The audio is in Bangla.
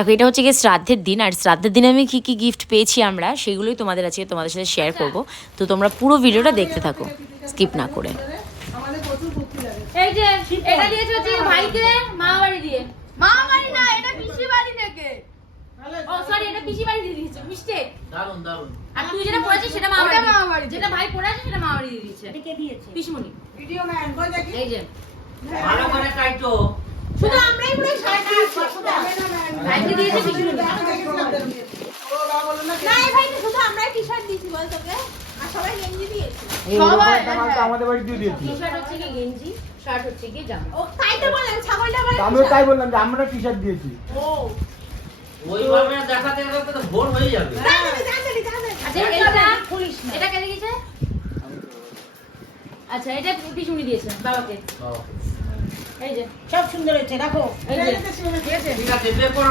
দেখো এটা হচ্ছে গিয়ে শ্রাদ্ধের দিন, আর শ্রাদ্ধের দিনে আমি কী কী গিফট পেয়েছি আমরা সেগুলোই তোমাদের আজকে তোমাদের সাথে শেয়ার করব। তো তোমরা পুরো ভিডিওটা দেখতে থাকো স্কিপ না করে। আমাদের প্রচুর ভক্তি লাগে। এই যে এটা দিয়েছে হচ্ছে ভাইকে মামা বাড়ি দিয়ে। মামা বাড়ি না, এটা পিসি বাড়ি থেকে। ও সরি, এটা পিসি বাড়ি দিয়ে দিয়েছে মিস্টেক। দারুন দারুন। আর তুই যেটা পড়েছিস সেটা মামা ওটা বাড়ি, মামা বাড়ি। যেটা ভাই পড়ে আছে সেটা মামা বাড়ি দিয়ে দিয়েছে। কে দিয়েছে? পিসমণি। ভিডিও ম্যান কই দেখি? এই যে ভালো করে কাটো। শুধু আমরাই পুরো শার্ট দিয়েছি। শুধু ভাইকে দিয়েছে পিসমণি। ও বাবা বলল না। না, এই ভাই তো শুধু আমরাই টি-শার্ট দিয়েছি বল তোকে। আর সবাই গেঞ্জি দিয়েছে। এই সবাই ওরকম মাল তো আমাদের বাড়ি দিয়ে দিয়েছি। টি-শার্ট হচ্ছে কি গেঞ্জি, শার্ট হচ্ছে কি জামা। ও তাই তো বললাম, ছাগলটা বলে। তো আমিও তাই বললাম যে আমরা টি শার্ট দিয়েছি। ও ওইভাবে দেখাতে দেখাতে তো ভোর হয়ে যাবে। জানলি। আচ্ছা এটা পুলিশ না, এটা কে দিয়েছে? আচ্ছা এটা পিসমণি দিয়েছে বাবাকে। এই যে সব সুন্দর হয়েছে রাখো। এই যে দিয়েছে। ঠিক আছে, বের করো।